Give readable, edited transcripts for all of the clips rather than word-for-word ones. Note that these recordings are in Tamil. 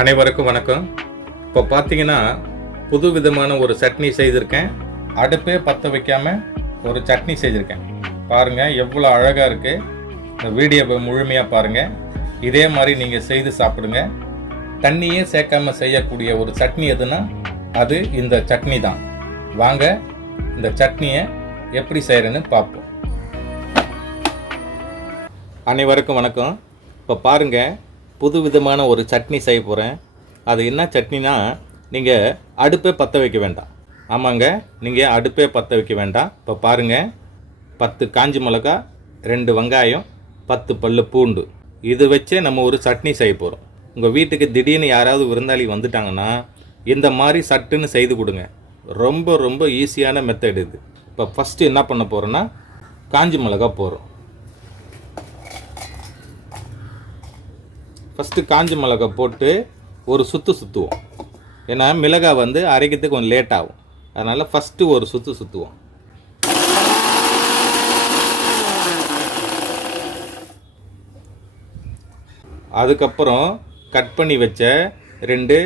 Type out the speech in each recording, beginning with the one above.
அனைவருக்கும் வணக்கம். இப்போ பார்த்தீங்கன்னா புது விதமான ஒரு சட்னி செய்திருக்கேன். அடுப்பே பற்ற வைக்காம ஒரு சட்னி செஞ்சுருக்கேன். பாருங்கள் எவ்வளோ அழகாக இருக்குது. இந்த வீடியோவை முழுமையாக பாருங்கள். இதே மாதிரி நீங்கள் செய்து சாப்பிடுங்க. தண்ணியே சேர்க்காம செய்யக்கூடிய ஒரு சட்னி எதுனா அது இந்த சட்னி தான். வாங்க இந்த சட்னியை எப்படி செய்கிறேன்னு பார்ப்போம். அனைவருக்கும் வணக்கம். இப்போ பாருங்கள் புது விதமான ஒரு சட்னி செய்ய போகிறேன். அது என்ன சட்னினா, நீங்கள் அடுப்பே பற்ற வைக்க வேண்டாம். ஆமாங்க, நீங்கள் அடுப்பே பற்ற வைக்க வேண்டாம். இப்போ பாருங்கள், 10 காஞ்சி மிளகா, 2 வெங்காயம், 10 பல்லு பூண்டு, இது வச்சே நம்ம ஒரு சட்னி செய்ய போகிறோம். உங்கள் வீட்டுக்கு திடீர்னு யாராவது விருந்தாளி வந்துட்டாங்கன்னா இந்த மாதிரி சட்டுன்னு செய்து கொடுங்க. ரொம்ப ரொம்ப ஈஸியான மெத்தட் இது. இப்போ ஃபஸ்ட்டு என்ன பண்ண போகிறோன்னா, காஞ்சி மிளகா போகிறோம். ஃபஸ்ட்டு காஞ்சி மிளகா போட்டு ஒரு சுற்றுவோம். ஏன்னா மிளகா வந்து அரைக்கிறதுக்கு கொஞ்சம் லேட் ஆகும். அதனால் ஃபஸ்ட்டு ஒரு சுற்றுவோம். அதுக்கப்புறம் கட் பண்ணி வச்ச 2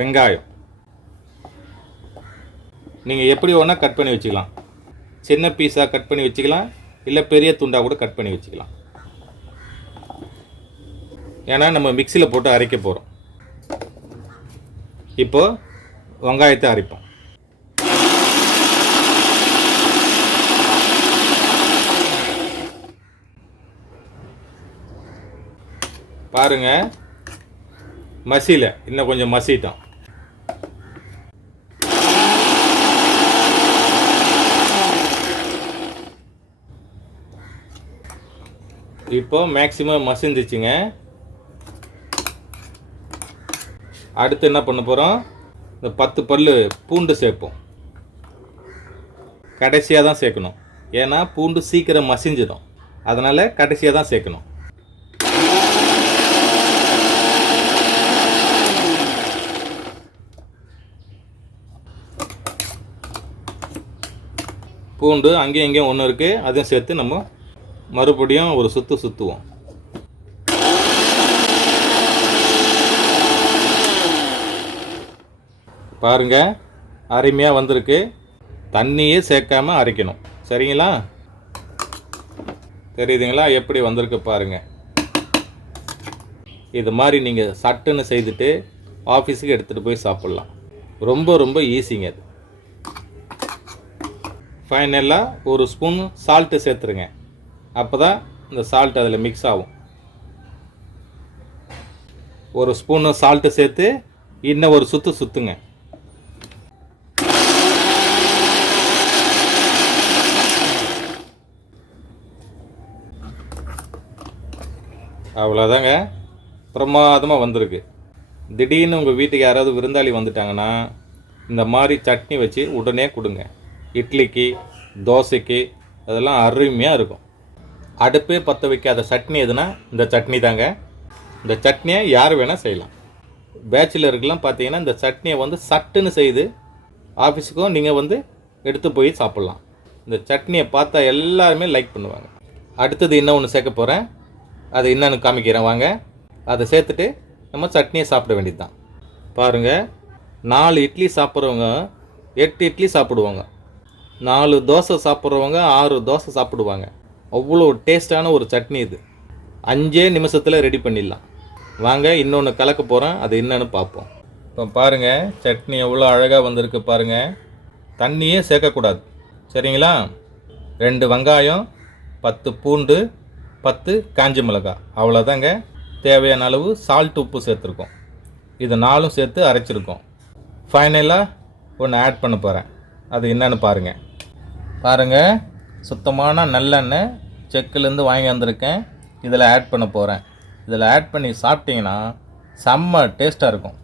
வெங்காயம். நீங்கள் எப்படி வேணா கட் பண்ணி வச்சுக்கலாம். சின்ன பீஸாக கட் பண்ணி வச்சுக்கலாம், இல்லை பெரிய துண்டாக கூட கட் பண்ணி வச்சுக்கலாம். ஏன்னா நம்ம மிக்சியில் போட்டு அரைக்க போகிறோம். இப்போ வெங்காயத்தை அரைப்போம். பாருங்க, மசியில் இன்னும் கொஞ்சம் மசிட்டோம். இப்போ மேக்சிமம் மசிந்துச்சுங்க. அடுத்து என்ன பண்ண போகிறோம், இந்த 10 பல்லு பூண்டு சேர்ப்போம். கடைசியாக தான் சேர்க்கணும். ஏன்னா பூண்டு சீக்கிரம் மசிஞ்சிடும். அதனால் கடைசியாக தான் சேர்க்கணும். பூண்டு அங்கேயும் இங்கேயும் ஒன்று இருக்குது, அதையும் சேர்த்து நம்ம மறுபடியும் ஒரு சுற்றுவோம். பாருங்க, அருமையாக வந்திருக்கு. தண்ணியே சேர்க்காம அரைக்கணும். சரிங்களா? தெரியுதுங்களா எப்படி வந்திருக்கு பாருங்கள். இது மாதிரி நீங்கள் சட்டுன்னு செய்துட்டு ஆஃபீஸுக்கு எடுத்துகிட்டு போய் சாப்பிட்லாம். ரொம்ப ரொம்ப ஈஸிங்க அது. ஃபைனலாக ஒரு ஸ்பூன் சால்ட்டு சேர்த்துருங்க. அப்போ தான் இந்த சால்ட் அதில் மிக்ஸ் ஆகும். ஒரு ஸ்பூனு சால்ட்டு சேர்த்து இன்னும் ஒரு சுற்றுங்க. அவ்வளோதாங்க, பிரமாதமாக வந்திருக்கு. திடீர்னு உங்கள் வீட்டுக்கு யாராவது விருந்தாளி வந்துட்டாங்கன்னா இந்த மாதிரி சட்னி வச்சு உடனே கொடுங்க. இட்லிக்கு, தோசைக்கு அதெல்லாம் அருமையாக இருக்கும். அடுப்பே பற்ற வைக்காத சட்னி எதுனா இந்த சட்னி தாங்க. இந்த சட்னியை யார் வேணால் செய்யலாம். பேச்சுலருக்கெல்லாம் பார்த்தீங்கன்னா இந்த சட்னியை வந்து சட்டுன்னு செய்து ஆஃபீஸுக்கும் நீங்கள் வந்து எடுத்து போய் சாப்பிட்லாம். இந்த சட்னியை பார்த்தா எல்லாருமே லைக் பண்ணுவாங்க. அடுத்தது இன்னும் ஒன்று சேர்க்க போகிறேன். அது என்னன்னு காமிக்கிறேன் வாங்க. அதை சேர்த்துட்டு நம்ம சட்னியை சாப்பிட வேண்டியது தான். பாருங்கள், 4 இட்லி சாப்பிட்றவங்க 8 இட்லி சாப்பிடுவாங்க. 4 தோசை சாப்பிட்றவங்க 6 தோசை சாப்பிடுவாங்க. அவ்வளோ டேஸ்டான ஒரு சட்னி இது. 5 நிமிஷத்தில் ரெடி பண்ணிடலாம். வாங்க இன்னொன்று கலக்க போகிறேன், அது என்னன்னு பார்ப்போம். இப்போ பாருங்கள், சட்னி எவ்வளோ அழகாக வந்திருக்கு பாருங்கள். தண்ணியே சேர்க்கக்கூடாது. சரிங்களா? 2 வெங்காயம், 10 பூண்டு, 10 காஞ்சி மிளகா, அவ்வளோதாங்க. தேவையான அளவு சால்ட், உப்பு சேர்த்துருக்கோம். இது 4 சேர்த்து அரைச்சிருக்கோம். ஃபைனலாக ஒன்று ஆட் பண்ண போகிறேன். அது என்னன்னு பாருங்கள். பாருங்கள், சுத்தமான நல்லெண்ணெய் செக்குலேருந்து வாங்கி வந்திருக்கேன். இதில் ஆட் பண்ண போகிறேன். இதில் ஆட் பண்ணி சாப்பிட்டிங்கன்னா செம்ம டேஸ்ட்டாக இருக்கும்.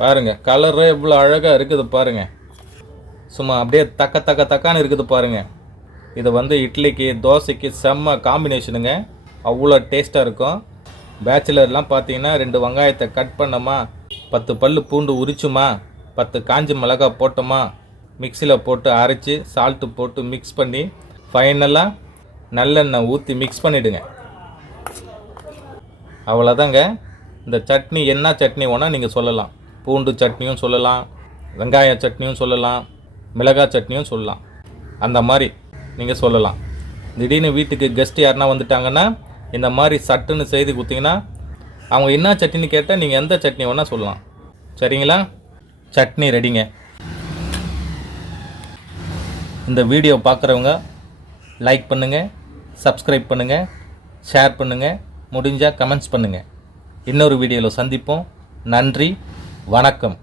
பாருங்கள், கலரே இவ்வளோ அழகாக இருக்குது பாருங்கள். சும்மா அப்படியே தக்கான்னு இருக்குது பாருங்கள். இது வந்து இட்லிக்கு, தோசைக்கு செம்ம காம்பினேஷனுங்க. அவ்வளோ டேஸ்ட்டாக இருக்கும். பேச்சுலர்லாம் பார்த்தீங்கன்னா 2 வெங்காயத்தை கட் பண்ணோமா, 10 பல்லு பூண்டு உரிச்சுமா, 10 காஞ்சி மிளகா போட்டோமா, மிக்சியில் போட்டு அரைச்சி சால்ட்டு போட்டு மிக்ஸ் பண்ணி ஃபைனலாக நல்லெண்ணெய் ஊற்றி மிக்ஸ் பண்ணிவிடுங்க. அவ்வளோதாங்க. இந்த சட்னி என்ன சட்னி வேணால் நீங்கள் சொல்லலாம். பூண்டு சட்னியும் சொல்லலாம், வெங்காய சட்னியும் சொல்லலாம், மிளகாய் சட்னியும் சொல்லலாம். அந்த மாதிரி நீங்கள் சொல்லலாம். திடீர்னு வீட்டுக்கு கெஸ்ட் யாருன்னா வந்துட்டாங்கன்னா இந்த மாதிரி சட்டுன்னு செய்து கொடுத்தீங்கன்னா அவங்க என்ன சட்னின்னு கேட்டால் நீங்கள் எந்த சட்னி வேணால் சொல்லலாம். சரிங்களா? சட்னி ரெடிங்க. இந்த வீடியோ பார்க்குறவங்க லைக் பண்ணுங்கள், சப்ஸ்கிரைப் பண்ணுங்கள், ஷேர் பண்ணுங்கள், முடிஞ்சால் கமெண்ட்ஸ் பண்ணுங்கள். இன்னொரு வீடியோவில் சந்திப்போம். நன்றி, வணக்கம்.